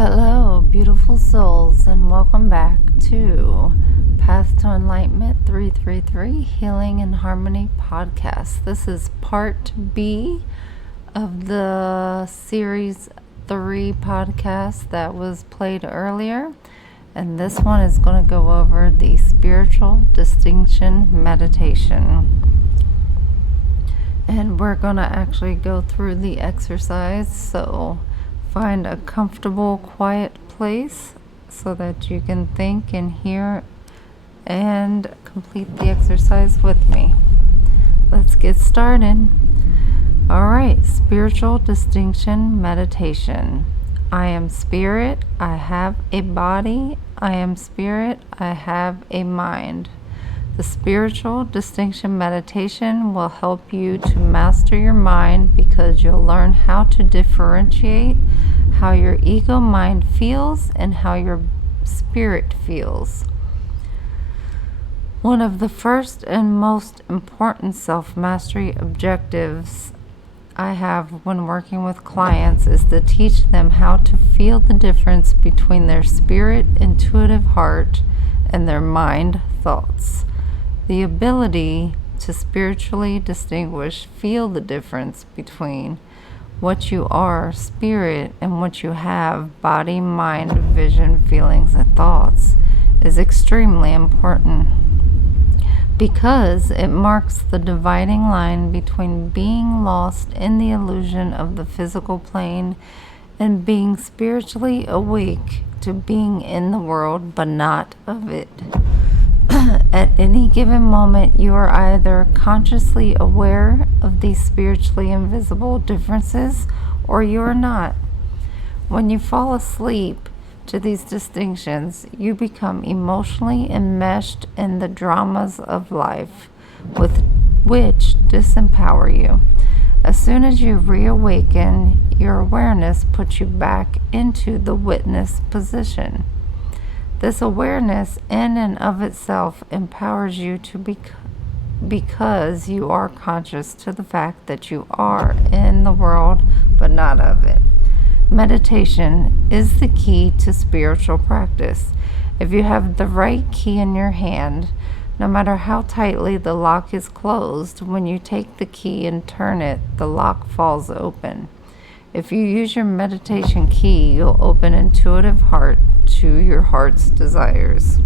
Hello, beautiful souls, and welcome back to Path to Enlightenment 333 Healing and Harmony podcast. This is part B of the series 3 podcast that was played earlier, and this one is going to go over the spiritual distinction meditation. And we're going to actually go through the exercise, so find a comfortable, quiet place so that you can think and hear and complete the exercise with me. Let's get started. All right, spiritual distinction meditation. I am spirit, I have a body. I am spirit, I have a mind. The spiritual distinction meditation will help you to master your mind because you'll learn how to differentiate how your ego mind feels and how your spirit feels. One of the first and most important self-mastery objectives I have when working with clients is to teach them how to feel the difference between their spirit, intuitive heart, and their mind thoughts. The ability to spiritually feel the difference between what you are, spirit, and what you have, body, mind, vision, feelings, and thoughts, is extremely important because it marks the dividing line between being lost in the illusion of the physical plane and being spiritually awake to being in the world but not of it. At any given moment, you are either consciously aware of these spiritually invisible differences or you are not. When you fall asleep to these distinctions, you become emotionally enmeshed in the dramas of life, with which disempower you. As soon as you reawaken, your awareness puts you back into the witness position. This awareness in and of itself empowers you to because you are conscious to the fact that you are in the world but not of it. Meditation is the key to spiritual practice. If you have the right key in your hand, no matter how tightly the lock is closed, when you take the key and turn it, the lock falls open. If you use your meditation key, you'll open intuitive heart to your heart's desires.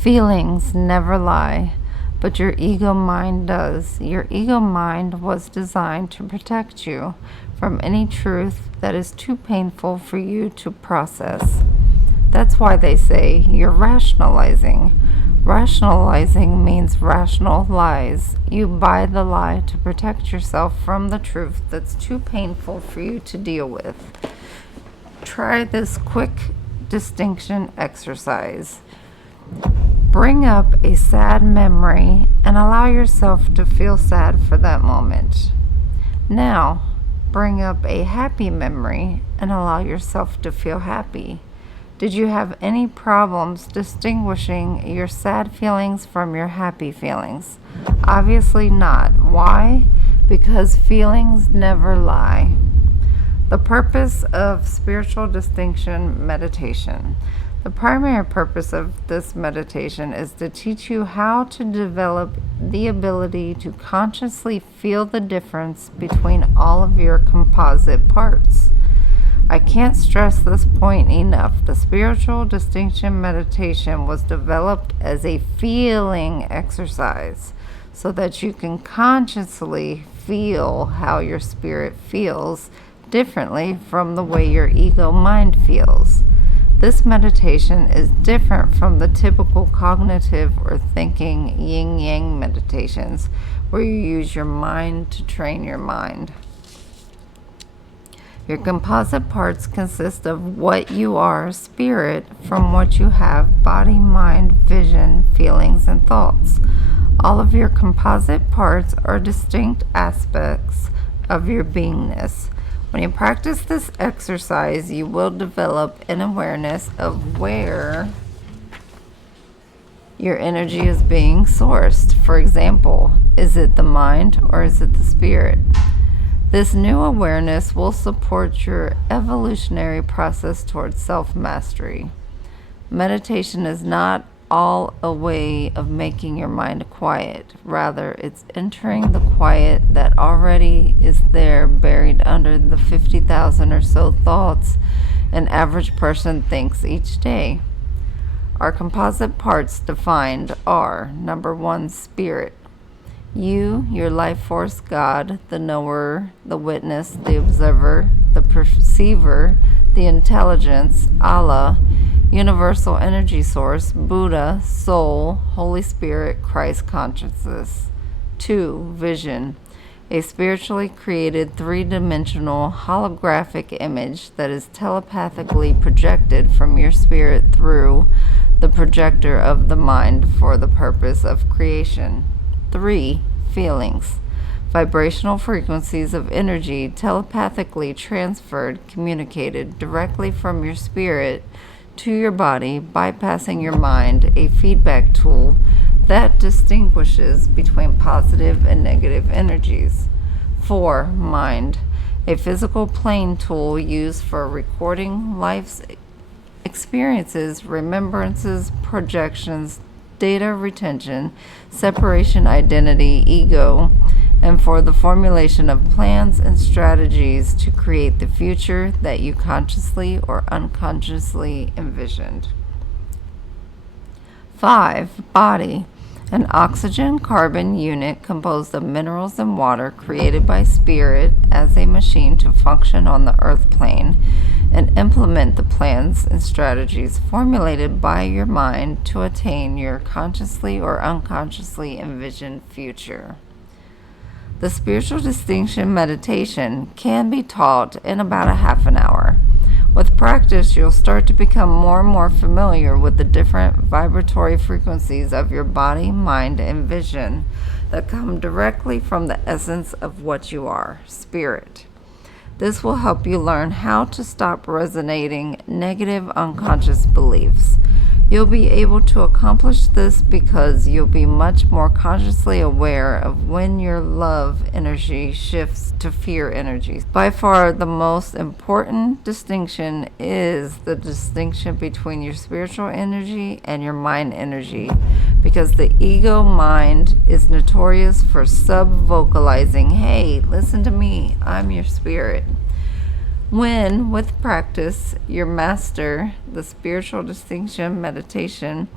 Feelings never lie, but your ego mind does. Your ego mind was designed to protect you from any truth that is too painful for you to process. That's why they say you're rationalizing. Rationalizing means rational lies. You buy the lie to protect yourself from the truth that's too painful for you to deal with. Try this quick distinction exercise. Bring up a sad memory and allow yourself to feel sad for that moment. Now, bring up a happy memory and allow yourself to feel happy. Did you have any problems distinguishing your sad feelings from your happy feelings? Obviously not. Why? Because feelings never lie. The purpose of spiritual distinction meditation. The primary purpose of this meditation is to teach you how to develop the ability to consciously feel the difference between all of your composite parts. I can't stress this point enough. The spiritual distinction meditation was developed as a feeling exercise so that you can consciously feel how your spirit feels differently from the way your ego mind feels. This meditation is different from the typical cognitive or thinking yin-yang meditations where you use your mind to train your mind. Your composite parts consist of what you are, spirit, from what you have, body, mind, vision, feelings, and thoughts. All of your composite parts are distinct aspects of your beingness. When you practice this exercise, you will develop an awareness of where your energy is being sourced. For example, is it the mind or is it the spirit? This new awareness will support your evolutionary process towards self-mastery. Meditation is not all a way of making your mind quiet. Rather, it's entering the quiet that already is there, buried under the 50,000 or so thoughts an average person thinks each day. Our composite parts defined are: number 1, spirit. You, your life force, God, the knower, the witness, the observer, the perceiver, the intelligence, Allah, universal energy source, Buddha, soul, Holy Spirit, Christ consciousness. 2, vision. A spiritually created three-dimensional holographic image that is telepathically projected from your spirit through the projector of the mind for the purpose of creation. 3, feelings. Vibrational frequencies of energy telepathically transferred, communicated directly from your spirit to your body, bypassing your mind, a feedback tool that distinguishes between positive and negative energies. 4, mind. A physical plane tool used for recording life's experiences, remembrances, projections, data retention, separation, identity, ego, and for the formulation of plans and strategies to create the future that you consciously or unconsciously envisioned. 5, body. An oxygen-carbon unit composed of minerals and water created by spirit as a machine to function on the earth plane and implement the plans and strategies formulated by your mind to attain your consciously or unconsciously envisioned future. The spiritual distinction meditation can be taught in about a half an hour. With practice, you'll start to become more and more familiar with the different vibratory frequencies of your body, mind, and vision that come directly from the essence of what you are, spirit. This will help you learn how to stop resonating negative unconscious beliefs. You'll be able to accomplish this because you'll be much more consciously aware of when your love energy shifts to fear energy. By far, the most important distinction is the distinction between your spiritual energy and your mind energy, because the ego mind is notorious for sub-vocalizing, "Hey, listen to me, I'm your spirit." When, with practice, you master the spiritual distinction meditation,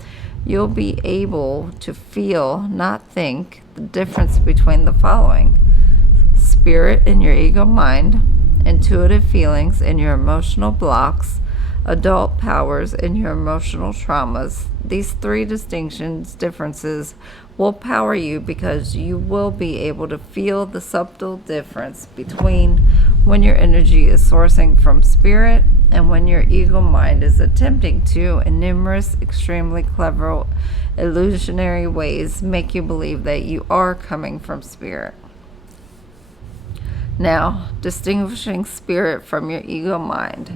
you'll be able to feel, not think, the difference between the following: spirit in your ego mind, intuitive feelings in your emotional blocks, adult powers in your emotional traumas. These 3 differences will power you because you will be able to feel the subtle difference between when your energy is sourcing from spirit and when your ego mind is attempting to, in numerous extremely clever illusionary ways, make you believe that you are coming from spirit. Now, distinguishing spirit from your ego mind.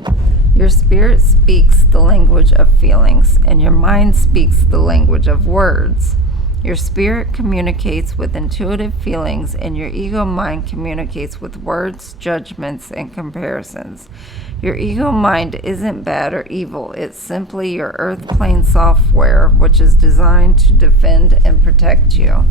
Your spirit speaks the language of feelings, and your mind speaks the language of words. Your spirit communicates with intuitive feelings, and your ego mind communicates with words, judgments, and comparisons. Your ego mind isn't bad or evil. It's simply your earth plane software, which is designed to defend and protect you.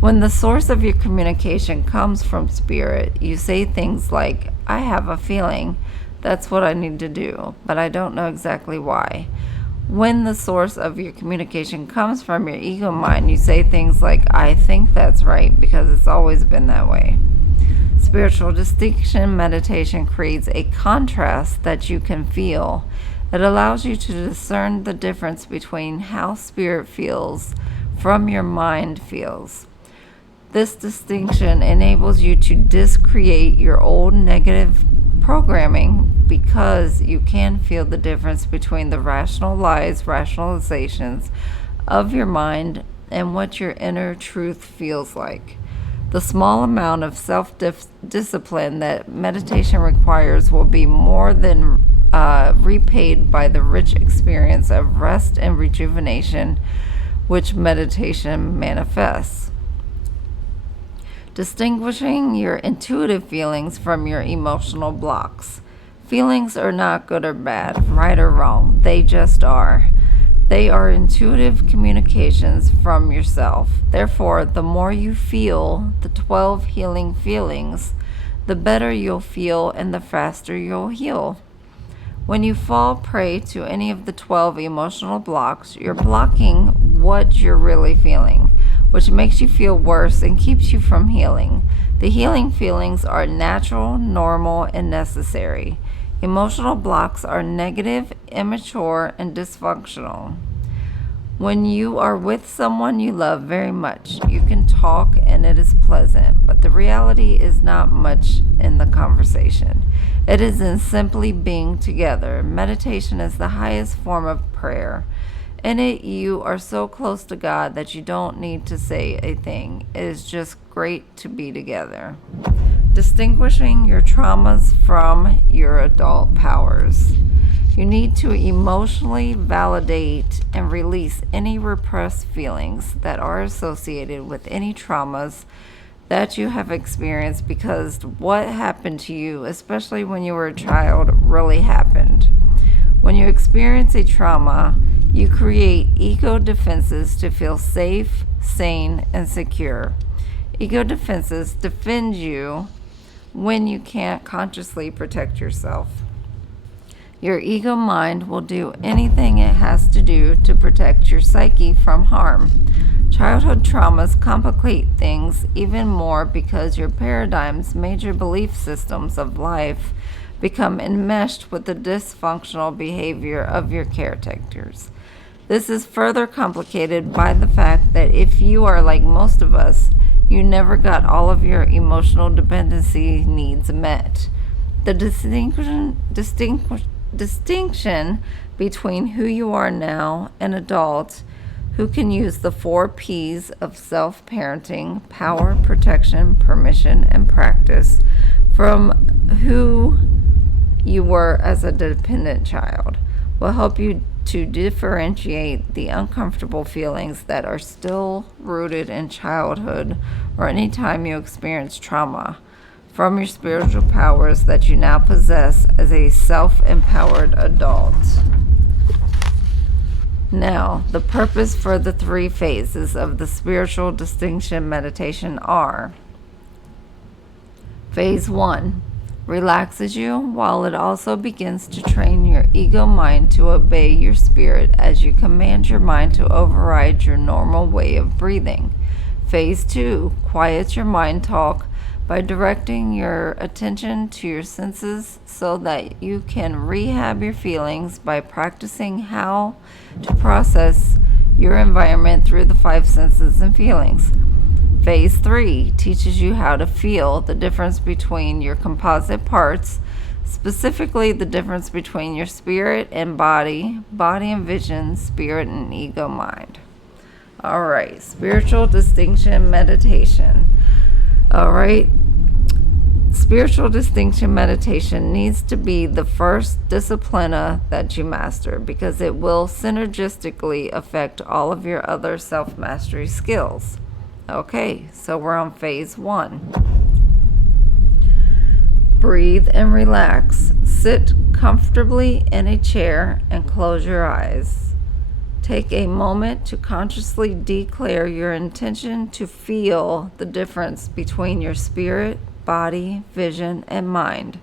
When the source of your communication comes from spirit, you say things like, "I have a feeling that's what I need to do, but I don't know exactly why." When the source of your communication comes from your ego mind, you say things like, "I think that's right because it's always been that way." Spiritual distinction meditation creates a contrast that you can feel. It allows you to discern the difference between how spirit feels from your mind feels. This distinction enables you to discreate your old negative programming because you can feel the difference between the rational lies, rationalizations of your mind and what your inner truth feels like. The small amount of self-discipline that meditation requires will be more than repaid by the rich experience of rest and rejuvenation which meditation manifests. Distinguishing your intuitive feelings from your emotional blocks. Feelings are not good or bad, right or wrong. They just are. They are intuitive communications from yourself. Therefore, the more you feel the 12 healing feelings, the better you'll feel and the faster you'll heal. When you fall prey to any of the 12 emotional blocks, you're blocking what you're really feeling, which makes you feel worse and keeps you from healing. The healing feelings are natural, normal, and necessary. Emotional blocks are negative, immature, and dysfunctional. When you are with someone you love very much, you can talk and it is pleasant, but the reality is not much in the conversation. It is in simply being together. Meditation is the highest form of prayer. In it, you are so close to God that you don't need to say a thing. It is just great to be together. Distinguishing your traumas from your adult powers. You need to emotionally validate and release any repressed feelings that are associated with any traumas that you have experienced, because what happened to you, especially when you were a child, really happened. When you experience a trauma, you create ego defenses to feel safe, sane, and secure. Ego defenses defend you when you can't consciously protect yourself. Your ego mind will do anything it has to do to protect your psyche from harm. Childhood traumas complicate things even more because your paradigms, major belief systems of life, become enmeshed with the dysfunctional behavior of your caretakers. This is further complicated by the fact that if you are like most of us, you never got all of your emotional dependency needs met. The distinction between who you are now, an adult who can use the 4 P's of self-parenting, power, protection, permission, and practice, from who you were as a dependent child, will help you to differentiate the uncomfortable feelings that are still rooted in childhood or any time you experience trauma from your spiritual powers that you now possess as a self-empowered adult. Now, the purpose for the 3 phases of the spiritual distinction meditation are: Phase 1 relaxes you, while it also begins to train your ego mind to obey your spirit as you command your mind to override your normal way of breathing. Phase 2 quiets your mind talk by directing your attention to your senses so that you can rehab your feelings by practicing how to process your environment through the 5 senses and feelings. Phase 3 teaches you how to feel the difference between your composite parts, specifically the difference between your spirit and body, body and vision, spirit and ego mind. All right, spiritual distinction meditation. All right, spiritual distinction meditation needs to be the first disciplina that you master because it will synergistically affect all of your other self-mastery skills. Okay, so we're on phase 1. Breathe and relax. Sit comfortably in a chair and close your eyes. Take a moment to consciously declare your intention to feel the difference between your spirit, body, vision, and mind.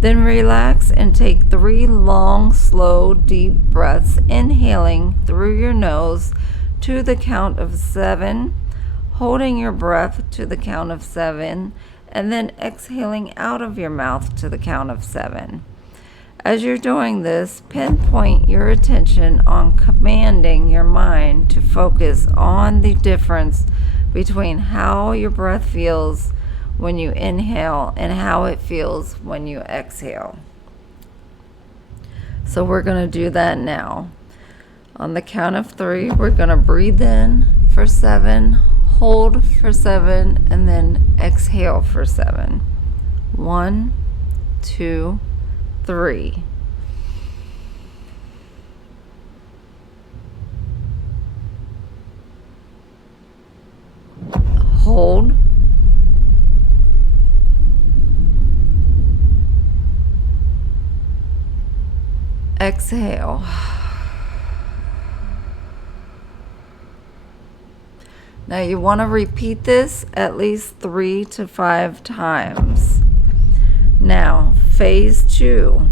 Then relax and take 3 long, slow, deep breaths, inhaling through your nose to the count of 7, holding your breath to the count of 7, and then exhaling out of your mouth to the count of 7. As you're doing this, pinpoint your attention on commanding your mind to focus on the difference between how your breath feels when you inhale and how it feels when you exhale. So we're going to do that now. On the count of 3, we're going to breathe in for 7, hold for 7, and then exhale for 7. 1, 2, 3. Hold Exhale. Now you want to repeat this at least 3 to 5 times. Now, phase 2.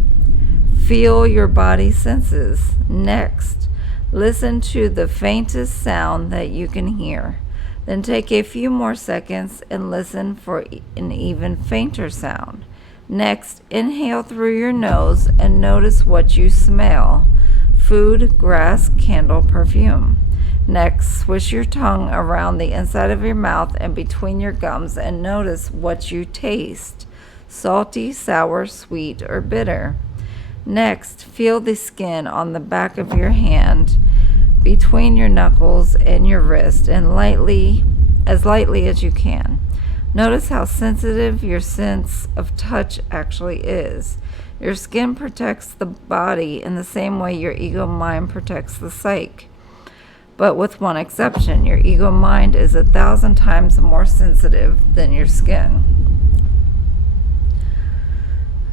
Feel your body senses. Next, listen to the faintest sound that you can hear. Then take a few more seconds and listen for an even fainter sound. Next, inhale through your nose and notice what you smell. Food, grass, candle, perfume. Next, swish your tongue around the inside of your mouth and between your gums and notice what you taste. Salty, sour, sweet, or bitter. Next, feel the skin on the back of your hand, between your knuckles and your wrist, and lightly as you can. Notice how sensitive your sense of touch actually is. Your skin protects the body in the same way your ego mind protects the psyche. But with one exception, your ego mind is 1,000 times more sensitive than your skin.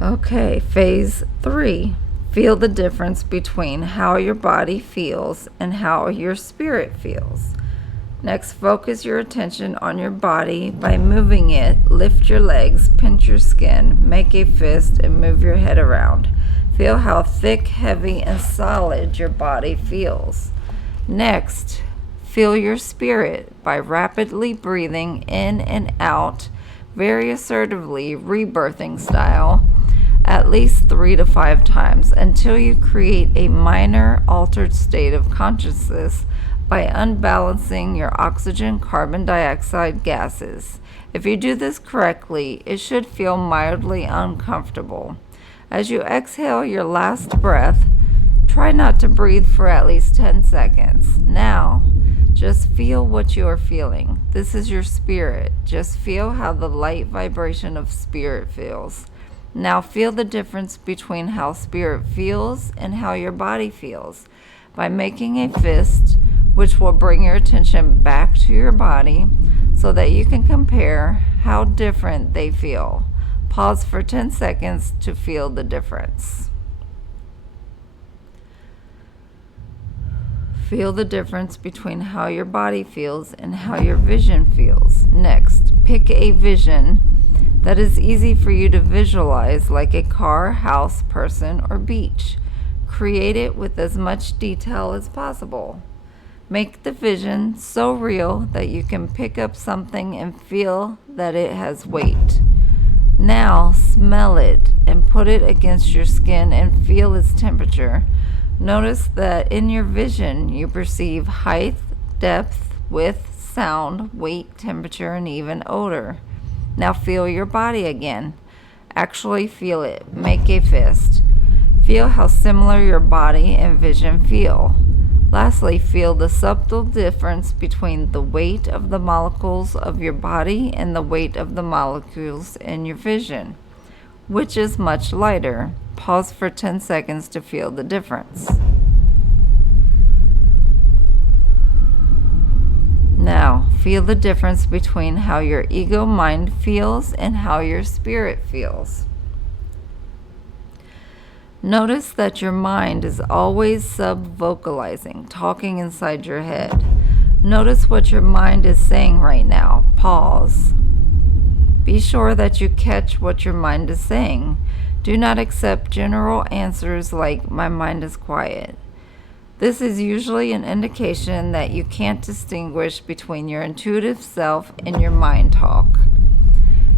Okay, phase 3. Feel the difference between how your body feels and how your spirit feels. Next, focus your attention on your body by moving it. Lift your legs, pinch your skin, make a fist, and move your head around. Feel how thick, heavy, and solid your body feels. Next, feel your spirit by rapidly breathing in and out, very assertively, rebirthing style, at least 3 to 5 times until you create a minor altered state of consciousness by unbalancing your oxygen carbon dioxide gases. If you do this correctly, it should feel mildly uncomfortable. As you exhale your last breath, try not to breathe for at least 10 seconds. Now, just feel what you are feeling. This is your spirit. Just feel how the light vibration of spirit feels. Now feel the difference between how spirit feels and how your body feels by making a fist, which will bring your attention back to your body so that you can compare how different they feel. Pause for 10 seconds to feel the difference. Feel the difference between how your body feels and how your vision feels. Next, pick a vision that is easy for you to visualize, like a car, house, person, or beach. Create it with as much detail as possible. Make the vision so real that you can pick up something and feel that it has weight. Now smell it and put it against your skin and feel its temperature. Notice that in your vision you perceive height, depth, width, sound, weight, temperature, and even odor. Now feel your body again. Actually feel it. Make a fist. Feel how similar your body and vision feel. Lastly, feel the subtle difference between the weight of the molecules of your body and the weight of the molecules in your vision. Which is much lighter? Pause for 10 seconds to feel the difference. Now, feel the difference between how your ego mind feels and how your spirit feels. Notice that your mind is always sub-vocalizing, talking inside your head. Notice what your mind is saying right now. Pause. Be sure that you catch what your mind is saying. Do not accept general answers like, "My mind is quiet." This is usually an indication that you can't distinguish between your intuitive self and your mind talk.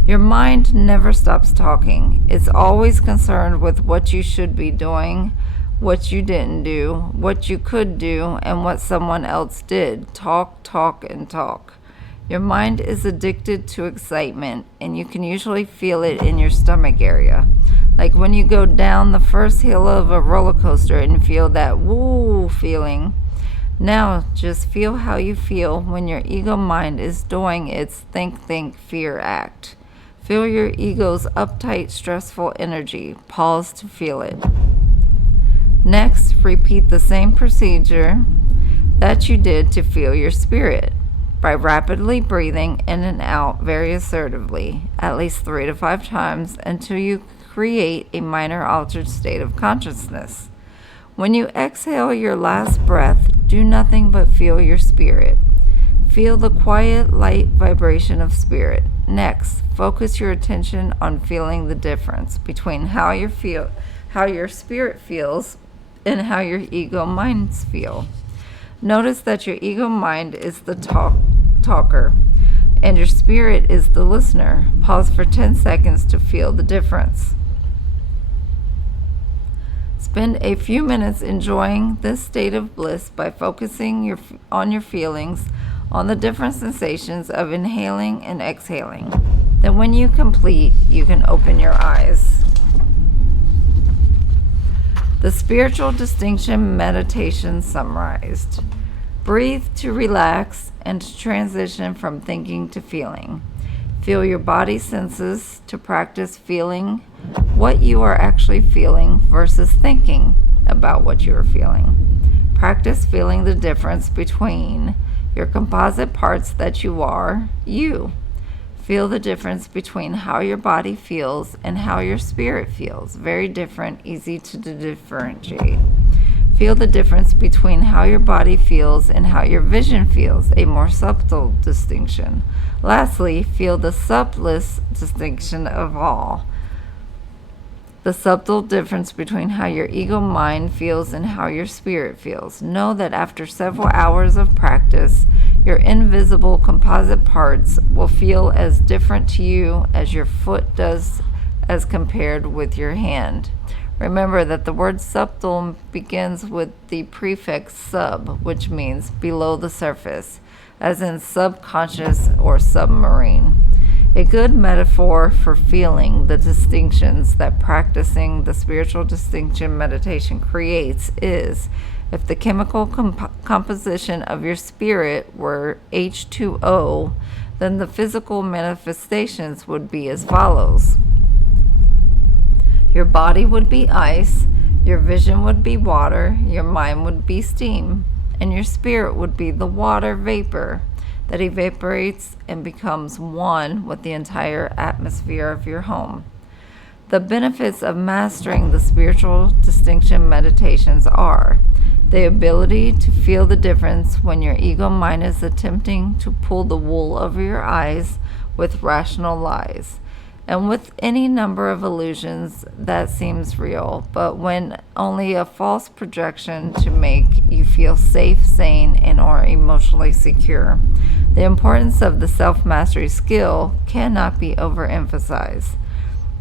Your mind never stops talking. It's always concerned with what you should be doing, what you didn't do, what you could do, and what someone else did. Talk, talk, and talk. Your mind is addicted to excitement, and you can usually feel it in your stomach area. Like when you go down the first hill of a roller coaster and feel that woo feeling. Now just feel how you feel when your ego mind is doing its think, fear act. Feel your ego's uptight, stressful energy. Pause to feel it. Next, repeat the same procedure that you did to feel your spirit by rapidly breathing in and out very assertively, at least 3 to 5 times until you create a minor altered state of consciousness. When you exhale your last breath, do nothing but feel your spirit. Feel the quiet, light vibration of spirit. Next, focus your attention on feeling the difference between how your spirit feels and how your ego minds feel. Notice that your ego mind is the talker and your spirit is the listener. Pause for 10 seconds to feel the difference. Spend a few minutes enjoying this state of bliss by focusing on your feelings, on the different sensations of inhaling and exhaling. Then when you complete, you can open your eyes. The Spiritual Distinction Meditation Summarized. Breathe to relax and to transition from thinking to feeling. Feel your body senses to practice feeling what you are actually feeling versus thinking about what you are feeling. Practice feeling the difference between your composite parts that you are, you. Feel the difference between how your body feels and how your spirit feels. Very different, easy to differentiate. Feel the difference between how your body feels and how your vision feels, a more subtle distinction. Lastly, feel the subtlest distinction of all, the subtle difference between how your ego mind feels and how your spirit feels. Know that after several hours of practice, your invisible composite parts will feel as different to you as your foot does as compared with your hand. Remember that the word subtle begins with the prefix sub, which means below the surface, as in subconscious or submarine. A good metaphor for feeling the distinctions that practicing the spiritual distinction meditation creates is, if the chemical composition of your spirit were H2O, then the physical manifestations would be as follows. Your body would be ice, your vision would be water, your mind would be steam, and your spirit would be the water vapor that evaporates and becomes one with the entire atmosphere of your home. The benefits of mastering the spiritual distinction meditations are the ability to feel the difference when your ego mind is attempting to pull the wool over your eyes with rational lies, and with any number of illusions that seems real, but when only a false projection to make you feel safe, sane, and or emotionally secure. The importance of the self-mastery skill cannot be overemphasized.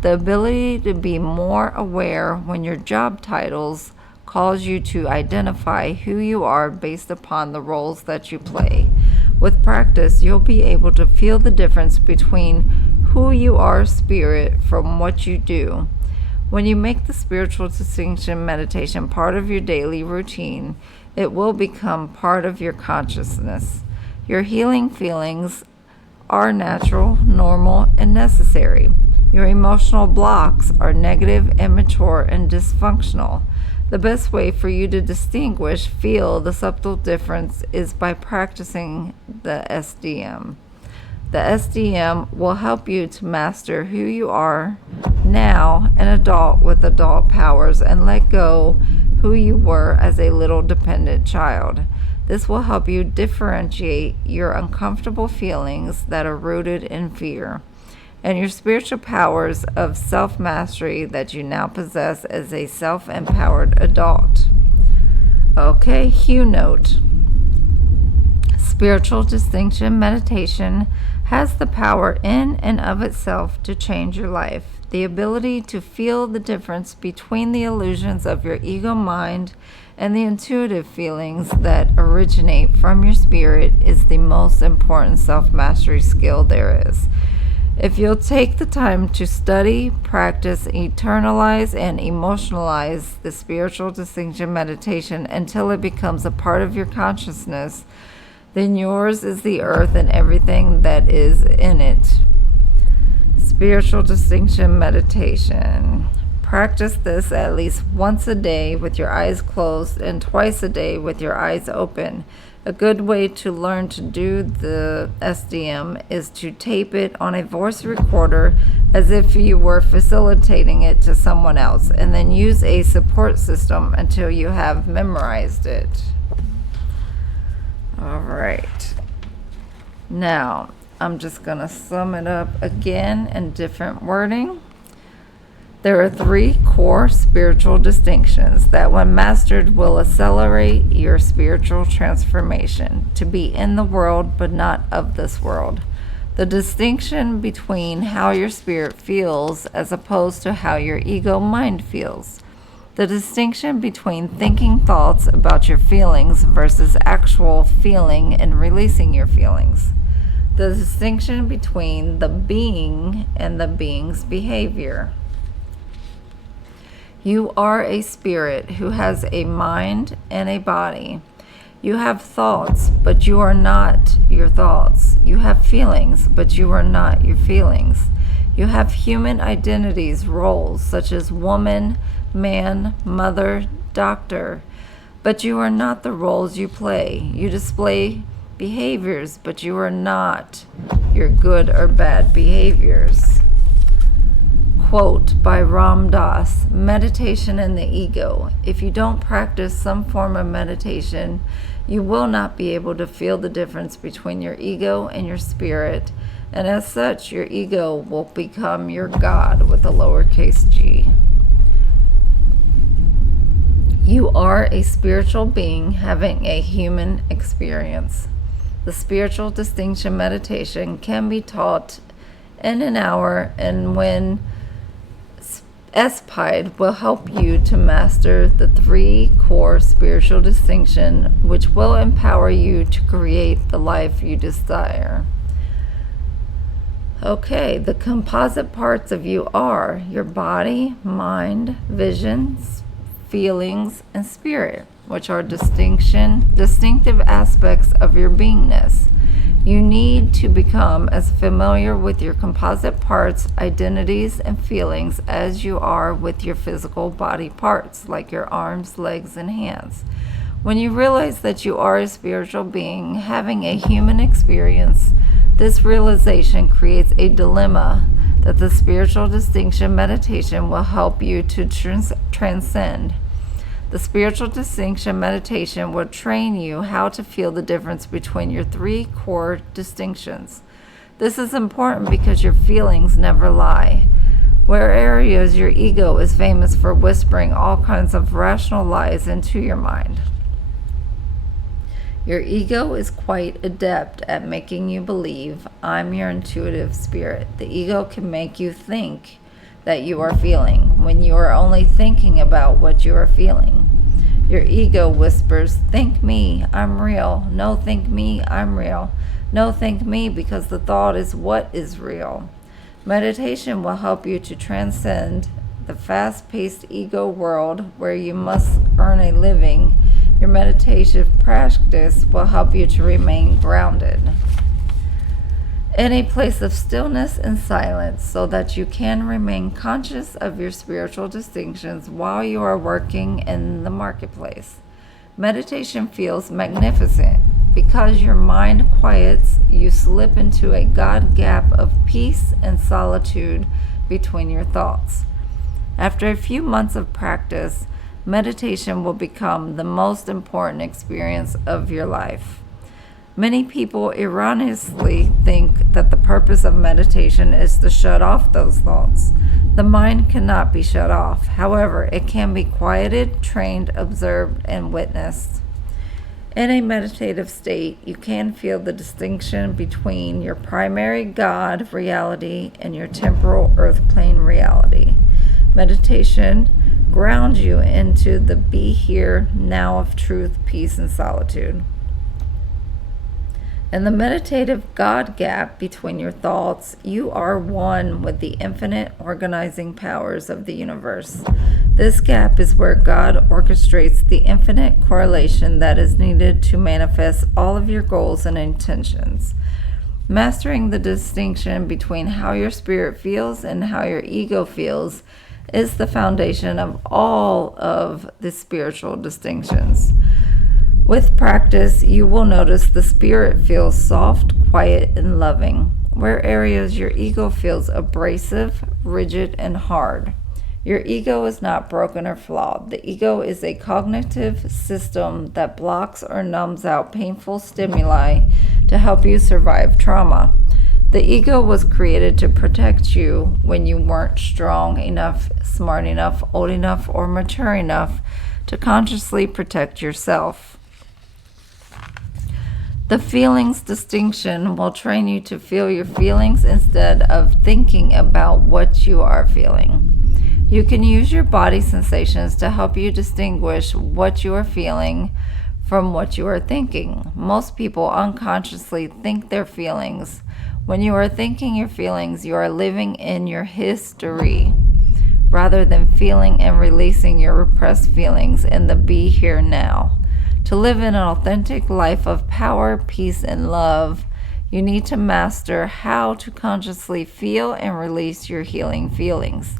The ability to be more aware when your job titles cause you to identify who you are based upon the roles that you play. With practice, you'll be able to feel the difference between who you are spirit from what you do. When you make the spiritual distinction meditation part of your daily routine, it will become part of your consciousness. Your healing feelings are natural, normal, and necessary. Your emotional blocks are negative, immature, and dysfunctional. The best way for you to feel the subtle difference is by practicing the SDM. The SDM will help you to master who you are now, an adult with adult powers, and let go who you were as a little dependent child. This will help you differentiate your uncomfortable feelings that are rooted in fear and your spiritual powers of self-mastery that you now possess as a self-empowered adult. Okay, Hugh note. Spiritual distinction meditation has the power in and of itself to change your life. The ability to feel the difference between the illusions of your ego mind and the intuitive feelings that originate from your spirit is the most important self-mastery skill there is. If you'll take the time to study, practice, internalize, and emotionalize the spiritual distinction meditation until it becomes a part of your consciousness, then yours is the earth and everything that is in it. Spiritual distinction meditation. Practice this at least once a day with your eyes closed and twice a day with your eyes open. A good way to learn to do the SDM is to tape it on a voice recorder as if you were facilitating it to someone else, and then use a support system until you have memorized it. All right. Now, I'm just going to sum it up again in different wording. There are 3 core spiritual distinctions that, when mastered, will accelerate your spiritual transformation to be in the world but not of this world. The distinction between how your spirit feels as opposed to how your ego mind feels. The distinction between thinking thoughts about your feelings versus actual feeling and releasing your feelings. The distinction between the being and the being's behavior. You are a spirit who has a mind and a body. You have thoughts, but you are not your thoughts. You have feelings, but you are not your feelings. You have human identities, roles, such as woman, man, mother, doctor, but you are not the roles you play. You display behaviors, but you are not your good or bad behaviors. Quote by Ram Dass, meditation and the ego. If you don't practice some form of meditation, you will not be able to feel the difference between your ego and your spirit, and as such, your ego will become your God with a lowercase g. You are a spiritual being having a human experience. The spiritual distinction meditation can be taught in an hour, and when SPIDE will help you to master the 3 core spiritual distinction, which will empower you to create the life you desire. Okay, the composite parts of you are your body, mind, visions, feelings, and spirit, which are distinctive aspects of your beingness. You need to become as familiar with your composite parts, identities, and feelings as you are with your physical body parts, like your arms, legs, and hands. When you realize that you are a spiritual being having a human experience, this realization creates a dilemma that the spiritual distinction meditation will help you to transcend. The spiritual distinction meditation will train you how to feel the difference between your 3 core distinctions. This is important because your feelings never lie. Where areas your ego is famous for whispering all kinds of rational lies into your mind. Your ego is quite adept at making you believe, I'm your intuitive spirit. The ego can make you think that you are feeling when you are only thinking about what you are feeling. Your ego whispers, think me, I'm real. No, think me, I'm real. No, think me, because the thought is what is real. Meditation will help you to transcend the fast-paced ego world where you must earn a living. Your meditative practice will help you to remain grounded in a place of stillness and silence so that you can remain conscious of your spiritual distinctions while you are working in the marketplace. Meditation feels magnificent. Because your mind quiets, you slip into a God gap of peace and solitude between your thoughts. After a few months of practice, meditation will become the most important experience of your life. Many people erroneously think that the purpose of meditation is to shut off those thoughts. The mind cannot be shut off. However, it can be quieted, trained, observed, and witnessed. In a meditative state, you can feel the distinction between your primary God reality and your temporal earth plane reality. Meditation grounds you into the be here, now of truth, peace, and solitude. In the meditative God gap between your thoughts, you are one with the infinite organizing powers of the universe. This gap is where God orchestrates the infinite correlation that is needed to manifest all of your goals and intentions. Mastering the distinction between how your spirit feels and how your ego feels is the foundation of all of the spiritual distinctions. With practice, you will notice the spirit feels soft, quiet, and loving, where areas your ego feels abrasive, rigid, and hard. Your ego is not broken or flawed. The ego is a cognitive system that blocks or numbs out painful stimuli to help you survive trauma. The ego was created to protect you when you weren't strong enough, smart enough, old enough, or mature enough to consciously protect yourself. The feelings distinction will train you to feel your feelings instead of thinking about what you are feeling. You can use your body sensations to help you distinguish what you are feeling from what you are thinking. Most people unconsciously think their feelings. When you are thinking your feelings, you are living in your history rather than feeling and releasing your repressed feelings in the be here now. To live in an authentic life of power, peace, and love, you need to master how to consciously feel and release your healing feelings.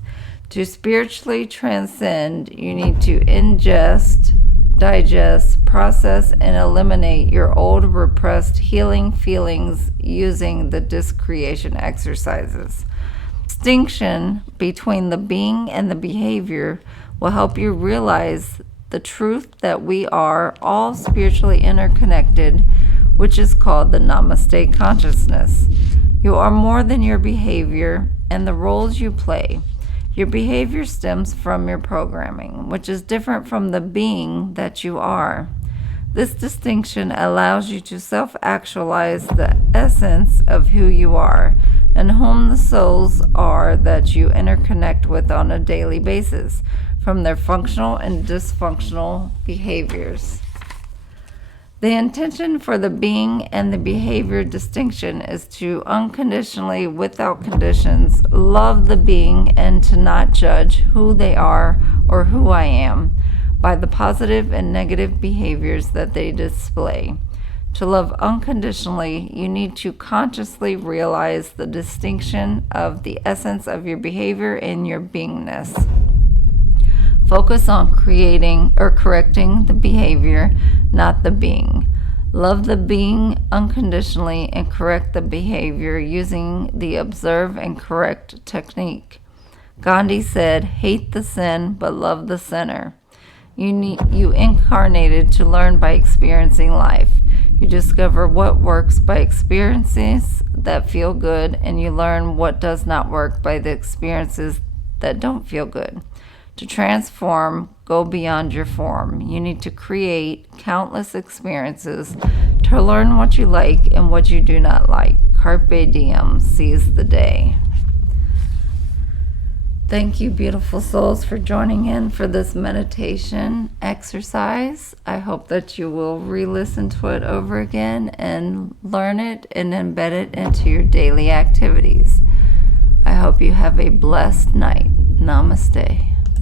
To spiritually transcend, you need to ingest, digest, process, and eliminate your old repressed healing feelings using the disc creation exercises. Distinction between the being and the behavior will help you realize the truth that we are all spiritually interconnected, which is called the Namaste consciousness. You are more than your behavior and the roles you play. Your behavior stems from your programming, which is different from the being that you are. This distinction allows you to self-actualize the essence of who you are and whom the souls are that you interconnect with on a daily basis, from their functional and dysfunctional behaviors. The intention for the being and the behavior distinction is to unconditionally, without conditions, love the being and to not judge who they are or who I am by the positive and negative behaviors that they display. To love unconditionally, you need to consciously realize the distinction of the essence of your behavior and your beingness. Focus on creating or correcting the behavior, not the being. Love the being unconditionally and correct the behavior using the observe and correct technique. Gandhi said, "Hate the sin, but love the sinner." You incarnated to learn by experiencing life. You discover what works by experiences that feel good, and you learn what does not work by the experiences that don't feel good. To transform, go beyond your form. You need to create countless experiences to learn what you like and what you do not like. Carpe diem, seize the day. Thank you, beautiful souls, for joining in for this meditation exercise. I hope that you will re-listen to it over again and learn it and embed it into your daily activities. I hope you have a blessed night. Namaste.